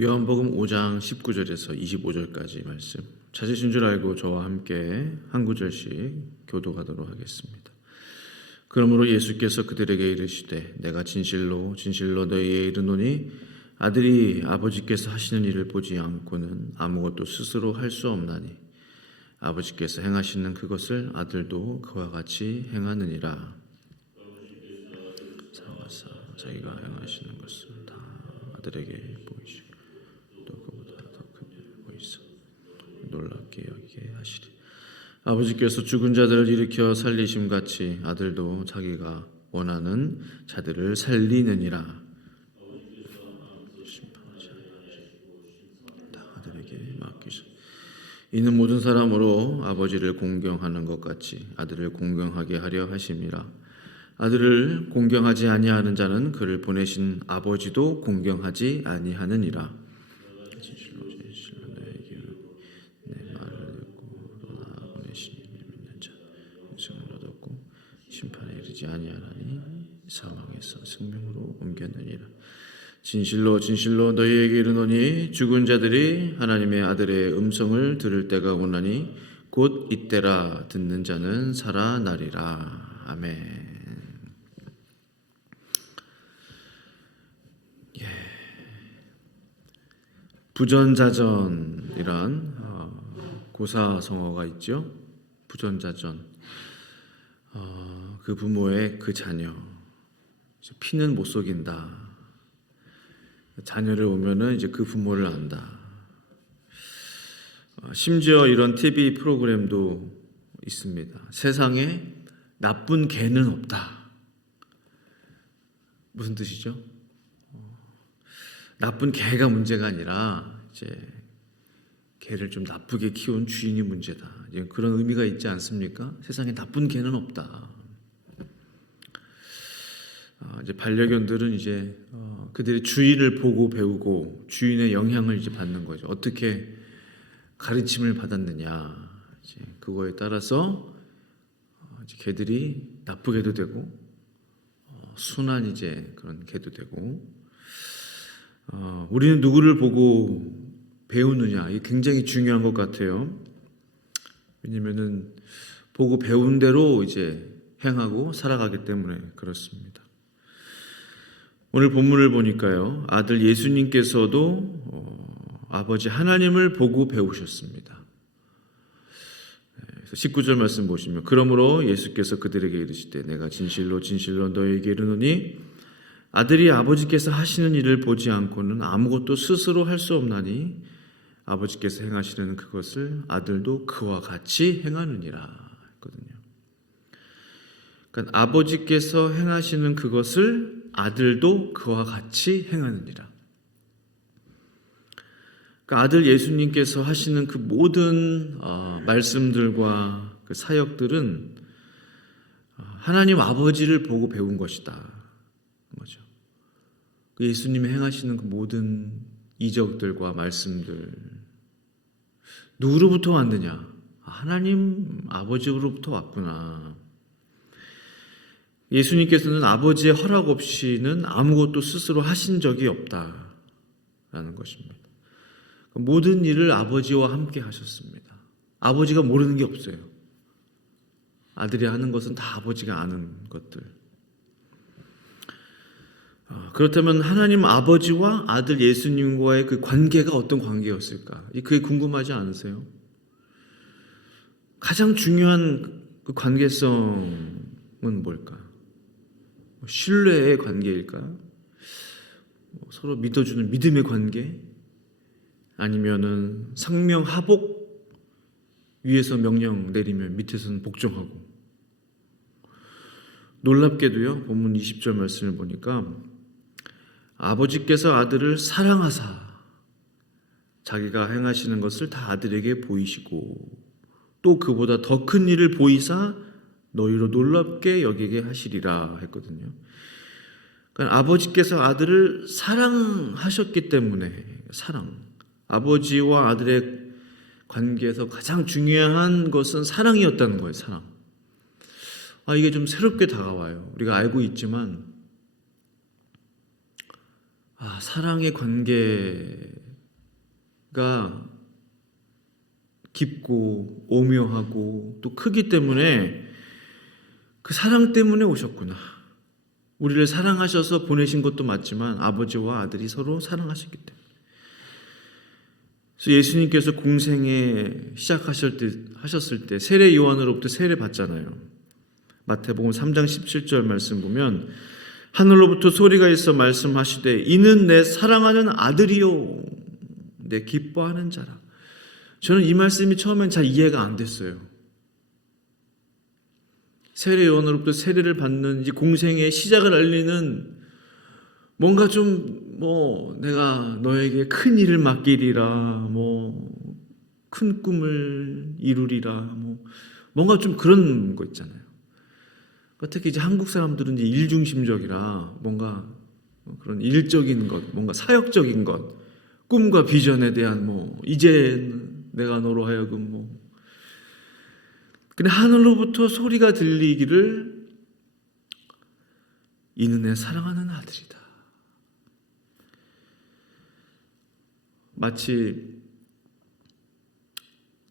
요한복음 5장 19절에서 25절까지 말씀 찾으신 줄 알고 저와 함께 한 구절씩 교독하도록 하겠습니다. 그러므로 예수께서 그들에게 이르시되 내가 진실로 진실로 너희에게 이르노니 아들이 아버지께서 하시는 일을 보지 않고는 아무것도 스스로 할 수 없나니 아버지께서 행하시는 그것을 아들도 그와 같이 행하느니라. 사랑하사 자기가 행하시는 것을 다 아들에게 보이시고 또 그보다 더 큰 일을 보이사 놀랍게 여기게 하시리. 아버지께서 죽은 자들을 일으켜 살리심 같이 아들도 자기가 원하는 자들을 살리느니라. 심판하지 아니하시고 다 아들에게 맡기사 이는 모든 사람으로 아버지를 공경하는 것 같이 아들을 공경하게 하려 하심이라. 아들을 공경하지 아니하는 자는 그를 보내신 아버지도 공경하지 아니하느니라. 진실로 진실로 너에게 내 말을 듣고 또 나 보내신 이를 믿는 자 영생을 얻었고 심판에 이르지 아니하나니 사망에서 생명으로 옮겼느니라. 진실로 진실로 너희에게 이르노니 죽은 자들이 하나님의 아들의 음성을 들을 때가 오나니 곧 이때라. 듣는 자는 살아나리라. 아멘. 부전자전이란 고사성어가 있죠. 부전자전. 그 부모의 그 자녀 피는 못 속인다. 자녀를 오면은 이제 그 부모를 안다. 심지어 이런 TV 프로그램도 있습니다. 세상에 나쁜 개는 없다. 무슨 뜻이죠? 나쁜 개가 문제가 아니라 이제 개를 좀 나쁘게 키운 주인이 문제다. 이제 그런 의미가 있지 않습니까? 세상에 나쁜 개는 없다. 이제 반려견들은 이제 그들의 주인을 보고 배우고 주인의 영향을 이제 받는 거죠. 어떻게 가르침을 받았느냐, 이제 그거에 따라서 이제 개들이 나쁘게도 되고 순한 이제 그런 개도 되고. 우리는 누구를 보고 배우느냐, 이게 굉장히 중요한 것 같아요. 왜냐면은 보고 배운 대로 이제 행하고 살아가기 때문에 그렇습니다. 오늘 본문을 보니까요, 아들 예수님께서도 아버지 하나님을 보고 배우셨습니다. 19절 말씀 보시면 그러므로 예수께서 그들에게 이르시되 내가 진실로 진실로 너희에게 이르노니 아들이 아버지께서 하시는 일을 보지 않고는 아무것도 스스로 할 수 없나니 아버지께서 행하시는 그것을 아들도 그와 같이 행하느니라 했거든요. 그러니까 아버지께서 행하시는 그것을 아들도 그와 같이 행하느니라. 그러니까 아들 예수님께서 하시는 그 모든 말씀들과 그 사역들은 하나님 아버지를 보고 배운 것이다. 거죠. 예수님이 행하시는 그 모든 이적들과 말씀들 누구로부터 왔느냐? 하나님 아버지로부터 왔구나. 예수님께서는 아버지의 허락 없이는 아무것도 스스로 하신 적이 없다라는 것입니다. 모든 일을 아버지와 함께 하셨습니다. 아버지가 모르는 게 없어요. 아들이 하는 것은 다 아버지가 아는 것들. 그렇다면 하나님 아버지와 아들 예수님과의 그 관계가 어떤 관계였을까? 그게 궁금하지 않으세요? 가장 중요한 그 관계성은 뭘까? 신뢰의 관계일까? 서로 믿어주는 믿음의 관계? 아니면은 상명하복? 위에서 명령 내리면 밑에서는 복종하고. 놀랍게도요, 본문 20절 말씀을 보니까 아버지께서 아들을 사랑하사 자기가 행하시는 것을 다 아들에게 보이시고 또 그보다 더 큰 일을 보이사 너희로 놀랍게 여기게 하시리라 했거든요. 그러니까 아버지께서 아들을 사랑하셨기 때문에 아버지와 아들의 관계에서 가장 중요한 것은 사랑이었다는 거예요. 사랑. 이게 좀 새롭게 다가와요. 우리가 알고 있지만 사랑의 관계 깊고 오묘하고 또 크기 때문에 그 사랑 때문에 오셨구나. 우리를 사랑하셔서 보내신 것도 맞지만 아버지와 아들이 서로 사랑하셨기 때문에. 그래서 예수님께서 공생에 하셨을 때 세례 요한으로부터 세례 받잖아요. 마태복음 3장 17절 말씀 보면 하늘로부터 소리가 있어 말씀하시되 이는 내 사랑하는 아들이요 내 기뻐하는 자라. 저는 이 말씀이 처음엔 잘 이해가 안 됐어요. 세례 요한으로부터 세례를 받는 이 공생의 시작을 알리는 뭔가 내가 너에게 큰 일을 맡기리라, 큰 꿈을 이루리라, 뭔가 좀 그런 거 있잖아요. 특히 이제 한국 사람들은 이제 일중심적이라 뭔가 그런 일적인 것, 뭔가 사역적인 것, 꿈과 비전에 대한 이제 내가 너로 하여금 근데 하늘로부터 소리가 들리기를 이는 내 사랑하는 아들이다. 마치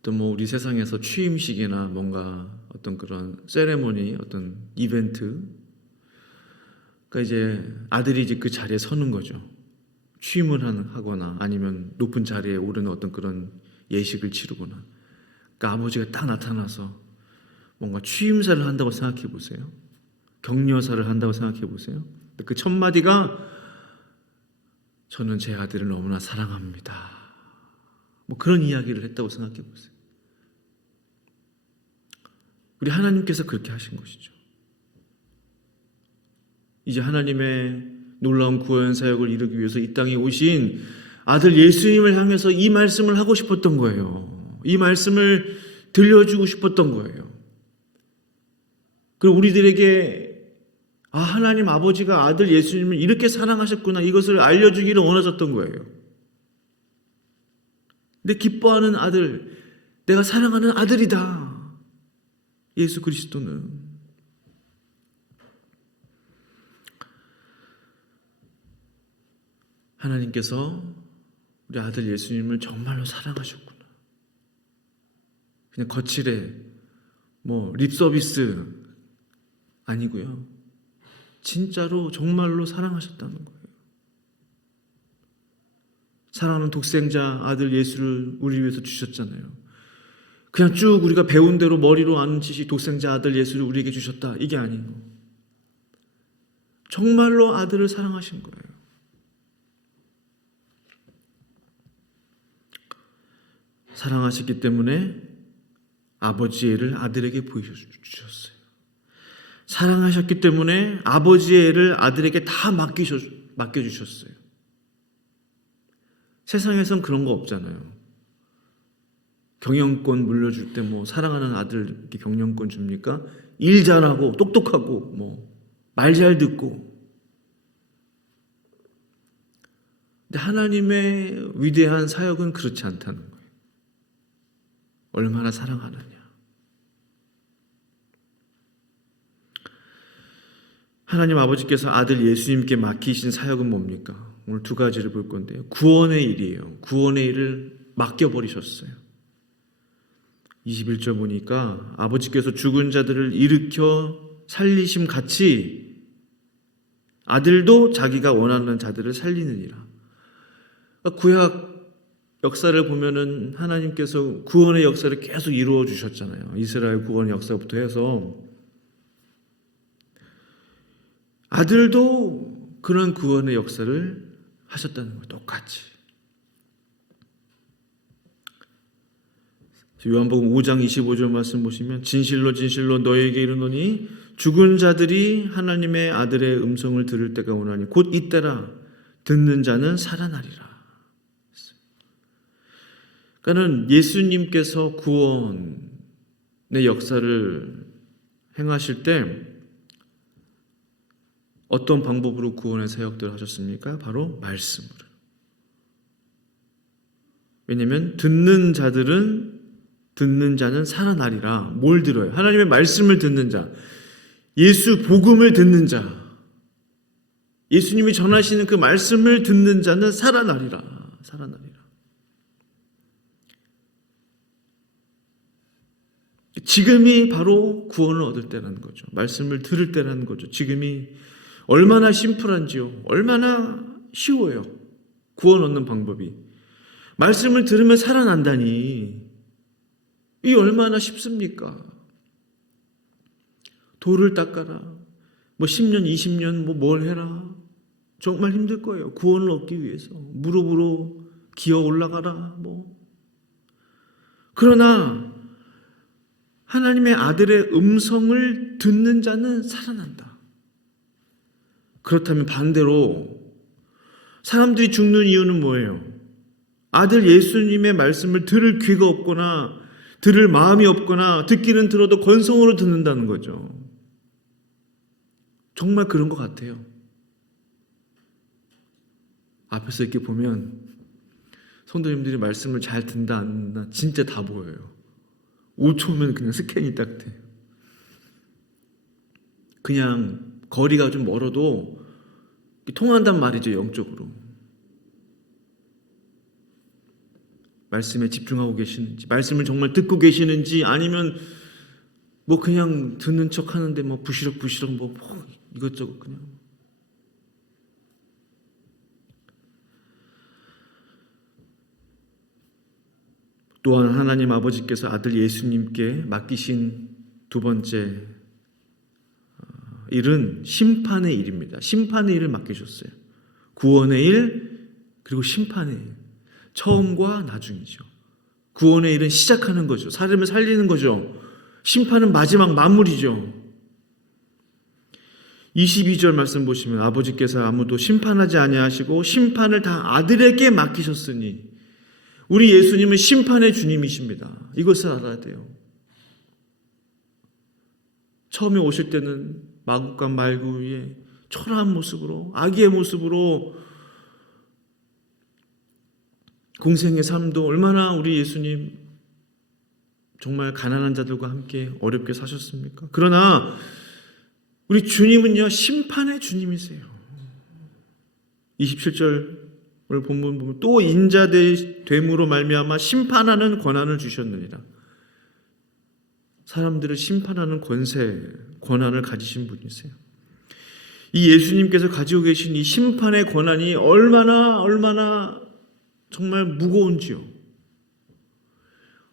또 우리 세상에서 취임식이나 뭔가 어떤 그런 세레모니, 어떤 이벤트, 그러니까 이제 아들이 이제 그 자리에 서는 거죠. 취임을 하거나 아니면 높은 자리에 오르는 어떤 그런 예식을 치르거나. 그러니까 아버지가 딱 나타나서 뭔가 취임사를 한다고 생각해 보세요. 격려사를 한다고 생각해 보세요. 그 첫 마디가 저는 제 아들을 너무나 사랑합니다. 그런 이야기를 했다고 생각해 보세요. 우리 하나님께서 그렇게 하신 것이죠. 이제 하나님의 놀라운 구원 사역을 이루기 위해서 이 땅에 오신 아들 예수님을 향해서 이 말씀을 하고 싶었던 거예요. 이 말씀을 들려주고 싶었던 거예요. 그리고 우리들에게 하나님 아버지가 아들 예수님을 이렇게 사랑하셨구나, 이것을 알려주기를 원하셨던 거예요. 내 기뻐하는 아들, 내가 사랑하는 아들이다. 예수 그리스도는. 하나님께서 우리 아들 예수님을 정말로 사랑하셨구나. 그냥 거칠에 립서비스 아니고요. 진짜로 정말로 사랑하셨다는 거예요. 사랑하는 독생자 아들 예수를 우리 위해서 주셨잖아요. 그냥 쭉 우리가 배운 대로 머리로 아는 지식 독생자 아들 예수를 우리에게 주셨다. 이게 아니고 정말로 아들을 사랑하신 거예요. 사랑하셨기 때문에 아버지의 애를 아들에게 보여주셨어요. 사랑하셨기 때문에 아버지의 애를 아들에게 다 맡겨주셨어요. 세상에선 그런 거 없잖아요. 경영권 물려줄 때 사랑하는 아들에게 경영권 줍니까? 일 잘하고 똑똑하고 말 잘 듣고. 근데 하나님의 위대한 사역은 그렇지 않다는 거예요. 얼마나 사랑하느냐. 하나님 아버지께서 아들 예수님께 맡기신 사역은 뭡니까? 오늘 두 가지를 볼 건데요. 구원의 일이에요. 구원의 일을 맡겨버리셨어요. 21절 보니까 아버지께서 죽은 자들을 일으켜 살리심 같이 아들도 자기가 원하는 자들을 살리느니라. 구약 역사를 보면은 하나님께서 구원의 역사를 계속 이루어 주셨잖아요. 이스라엘 구원의 역사부터 해서 아들도 그런 구원의 역사를 하셨다는 거예요. 똑같이. 요한복음 5장 25절 말씀 보시면 진실로 진실로 너희에게 이르노니 죽은 자들이 하나님의 아들의 음성을 들을 때가 오나니 곧 이때라 듣는 자는 살아나리라. 그러니까는 예수님께서 구원의 역사를 행하실 때 어떤 방법으로 구원의 사역들을 하셨습니까? 바로 말씀으로. 왜냐하면 듣는 자는 살아나리라. 뭘 들어요? 하나님의 말씀을 듣는 자, 예수 복음을 듣는 자, 예수님이 전하시는 그 말씀을 듣는 자는 살아나리라. 살아나리라. 지금이 바로 구원을 얻을 때라는 거죠. 말씀을 들을 때라는 거죠. 지금이 얼마나 심플한지요. 얼마나 쉬워요. 구원 얻는 방법이. 말씀을 들으면 살아난다니. 이 얼마나 쉽습니까? 돌을 닦아라. 뭐 10년, 20년 뭐 뭘 해라. 정말 힘들 거예요. 구원을 얻기 위해서. 무릎으로 기어 올라가라. 뭐. 그러나 하나님의 아들의 음성을 듣는 자는 살아난다. 그렇다면 반대로 사람들이 죽는 이유는 뭐예요? 아들 예수님의 말씀을 들을 귀가 없거나 들을 마음이 없거나 듣기는 들어도 건성으로 듣는다는 거죠. 정말 그런 것 같아요. 앞에서 이렇게 보면 성도님들이 말씀을 잘 듣는다 안 듣는다 진짜 다 보여요. 5초면 그냥 스캔이 딱 돼요. 그냥 거리가 좀 멀어도 통한단 말이죠. 영적으로. 말씀에 집중하고 계시는지, 말씀을 정말 듣고 계시는지, 아니면 뭐 그냥 듣는 척 하는데 뭐 부시럭부시럭 뭐 이것저것 그냥. 또한 하나님 아버지께서 아들 예수님께 맡기신 두 번째 일은 심판의 일입니다. 심판의 일을 맡기셨어요. 구원의 일, 그리고 심판의 일. 처음과 나중이죠. 구원의 일은 시작하는 거죠. 사람을 살리는 거죠. 심판은 마지막 마무리죠. 22절 말씀 보시면 아버지께서 아무도 심판하지 아니하시고 심판을 다 아들에게 맡기셨으니, 우리 예수님은 심판의 주님이십니다. 이것을 알아야 돼요. 처음에 오실 때는 마구간 말구 위에 초라한 모습으로, 아기의 모습으로 공생의 삶도 얼마나 우리 예수님 정말 가난한 자들과 함께 어렵게 사셨습니까? 그러나 우리 주님은요, 심판의 주님이세요. 27절 오늘 본문 보면 또 인자됨으로 말미암아 심판하는 권한을 주셨느니라. 사람들을 심판하는 권세, 권한을 가지신 분이세요. 이 예수님께서 가지고 계신 이 심판의 권한이 얼마나 정말 무거운지요.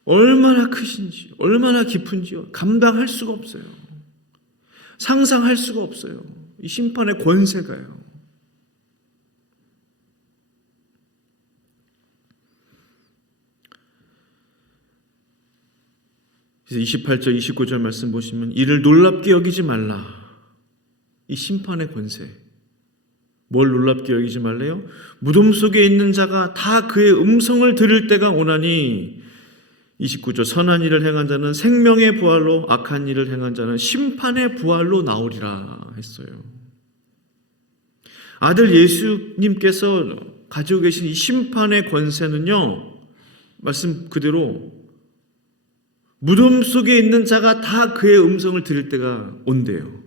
얼마나 크신지, 얼마나 깊은지요. 감당할 수가 없어요. 상상할 수가 없어요. 이 심판의 권세가요. 그래서 28절, 29절 말씀 보시면 이를 놀랍게 여기지 말라. 이 심판의 권세. 뭘 놀랍게 여기지 말래요? 무덤 속에 있는 자가 다 그의 음성을 들을 때가 오나니 29절 선한 일을 행한 자는 생명의 부활로 악한 일을 행한 자는 심판의 부활로 나오리라 했어요. 아들 예수님께서 가지고 계신 이 심판의 권세는요, 말씀 그대로 무덤 속에 있는 자가 다 그의 음성을 들을 때가 온대요.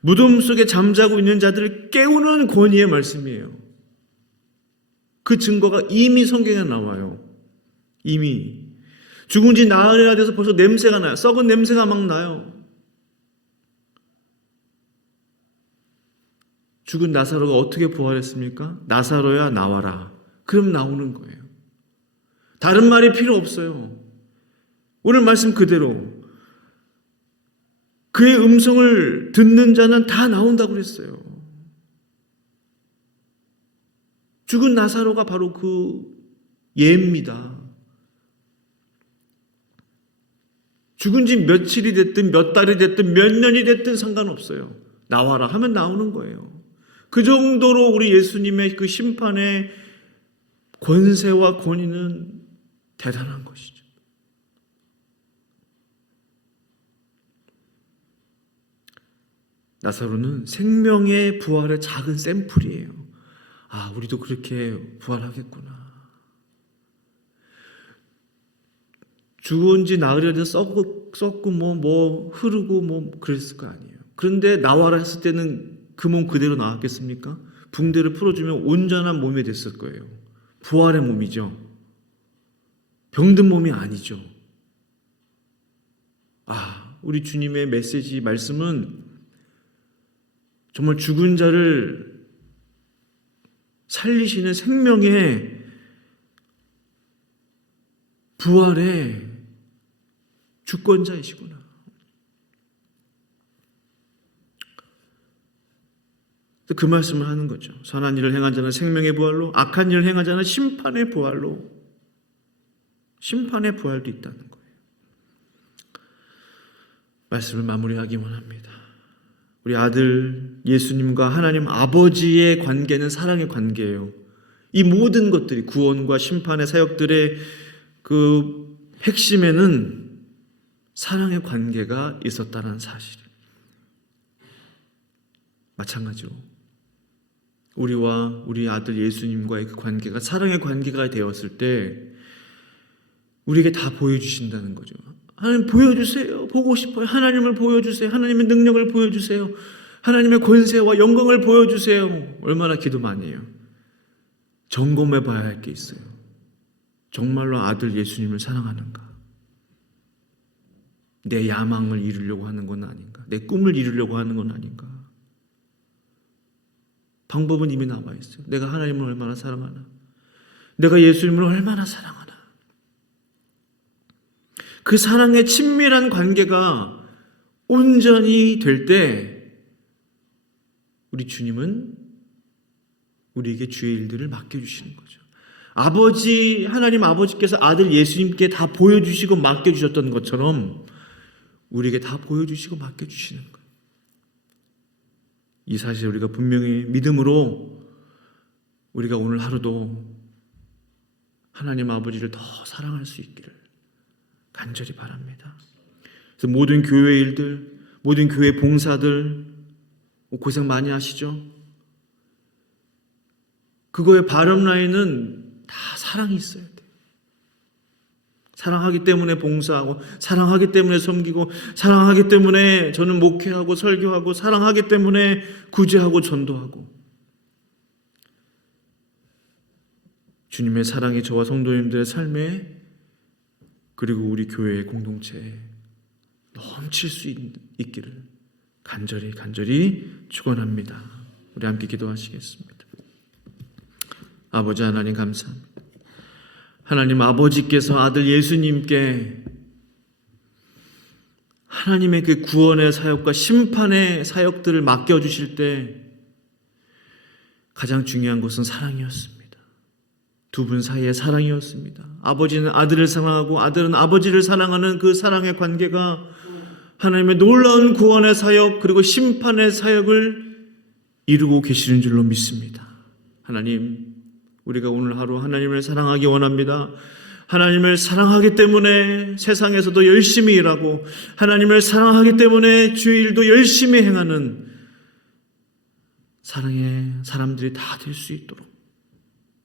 무덤 속에 잠자고 있는 자들을 깨우는 권위의 말씀이에요. 그 증거가 이미 성경에 나와요. 이미 죽은 지 나흘이나 돼서 벌써 냄새가 나요. 썩은 냄새가 막 나요. 죽은 나사로가 어떻게 부활했습니까? 나사로야 나와라. 그럼 나오는 거예요. 다른 말이 필요 없어요. 오늘 말씀 그대로 그의 음성을 듣는 자는 다 나온다고 그랬어요. 죽은 나사로가 바로 그 예입니다. 죽은 지 며칠이 됐든 몇 달이 됐든 몇 년이 됐든 상관없어요. 나와라 하면 나오는 거예요. 그 정도로 우리 예수님의 그 심판의 권세와 권위는 대단한 것이죠. 나사로는 생명의 부활의 작은 샘플이에요. 아, 우리도 그렇게 부활하겠구나. 죽은 지 나흘이 돼서 썩고 뭐 흐르고 뭐 그랬을 거 아니에요. 그런데 나와라 했을 때는 그 몸 그대로 나왔겠습니까? 붕대를 풀어주면 온전한 몸이 됐을 거예요. 부활의 몸이죠. 병든 몸이 아니죠. 우리 주님의 메시지 말씀은 정말 죽은 자를 살리시는 생명의 부활의 주권자이시구나. 그 말씀을 하는 거죠. 선한 일을 행한 자는 생명의 부활로, 악한 일을 행한 자는 심판의 부활로. 심판의 부활도 있다는 거예요. 말씀을 마무리하기 원합니다. 우리 아들 예수님과 하나님 아버지의 관계는 사랑의 관계예요. 이 모든 것들이 구원과 심판의 사역들의 그 핵심에는 사랑의 관계가 있었다는 사실이에요. 마찬가지로 우리와 우리 아들 예수님과의 그 관계가 사랑의 관계가 되었을 때 우리에게 다 보여주신다는 거죠. 하나님 보여주세요. 보고 싶어요. 하나님을 보여주세요. 하나님의 능력을 보여주세요. 하나님의 권세와 영광을 보여주세요. 얼마나 기도 많이 해요. 점검해 봐야 할 게 있어요. 정말로 아들 예수님을 사랑하는가? 내 야망을 이루려고 하는 건 아닌가? 내 꿈을 이루려고 하는 건 아닌가? 방법은 이미 나와 있어요. 내가 하나님을 얼마나 사랑하나? 내가 예수님을 얼마나 사랑하나? 그 사랑의 친밀한 관계가 온전히 될 때 우리 주님은 우리에게 주의 일들을 맡겨주시는 거죠. 하나님 아버지께서 아들 예수님께 다 보여주시고 맡겨주셨던 것처럼 우리에게 다 보여주시고 맡겨주시는 거예요. 이 사실을 우리가 분명히 믿음으로 우리가 오늘 하루도 하나님 아버지를 더 사랑할 수 있기를 간절히 바랍니다. 그래서 모든 교회 일들, 모든 교회 봉사들 고생 많이 하시죠? 그거의 바람 라인은 다 사랑이 있어야 돼요. 사랑하기 때문에 봉사하고, 사랑하기 때문에 섬기고, 사랑하기 때문에 저는 목회하고 설교하고, 사랑하기 때문에 구제하고 전도하고. 주님의 사랑이 저와 성도님들의 삶에 그리고 우리 교회의 공동체에 넘칠 수 있기를 간절히 축원합니다. 우리 함께 기도하시겠습니다. 아버지 하나님 감사합니다. 하나님 아버지께서 아들 예수님께 하나님의 그 구원의 사역과 심판의 사역들을 맡겨주실 때 가장 중요한 것은 사랑이었습니다. 두 분 사이의 사랑이었습니다. 아버지는 아들을 사랑하고 아들은 아버지를 사랑하는 그 사랑의 관계가 하나님의 놀라운 구원의 사역 그리고 심판의 사역을 이루고 계시는 줄로 믿습니다. 하나님, 우리가 오늘 하루 하나님을 사랑하기 원합니다. 하나님을 사랑하기 때문에 세상에서도 열심히 일하고 하나님을 사랑하기 때문에 주의 일도 열심히 행하는 사랑의 사람들이 다 될 수 있도록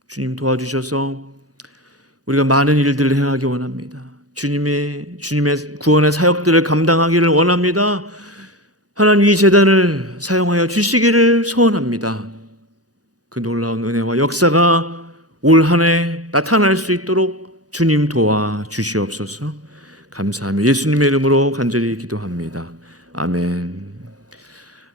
주님 도와주셔서 우리가 많은 일들을 행하기 원합니다. 주님의 구원의 사역들을 감당하기를 원합니다. 하나님 이 재단을 사용하여 주시기를 소원합니다. 그 놀라운 은혜와 역사가 올 한 해 나타날 수 있도록 주님 도와주시옵소서. 감사하며 예수님의 이름으로 간절히 기도합니다. 아멘.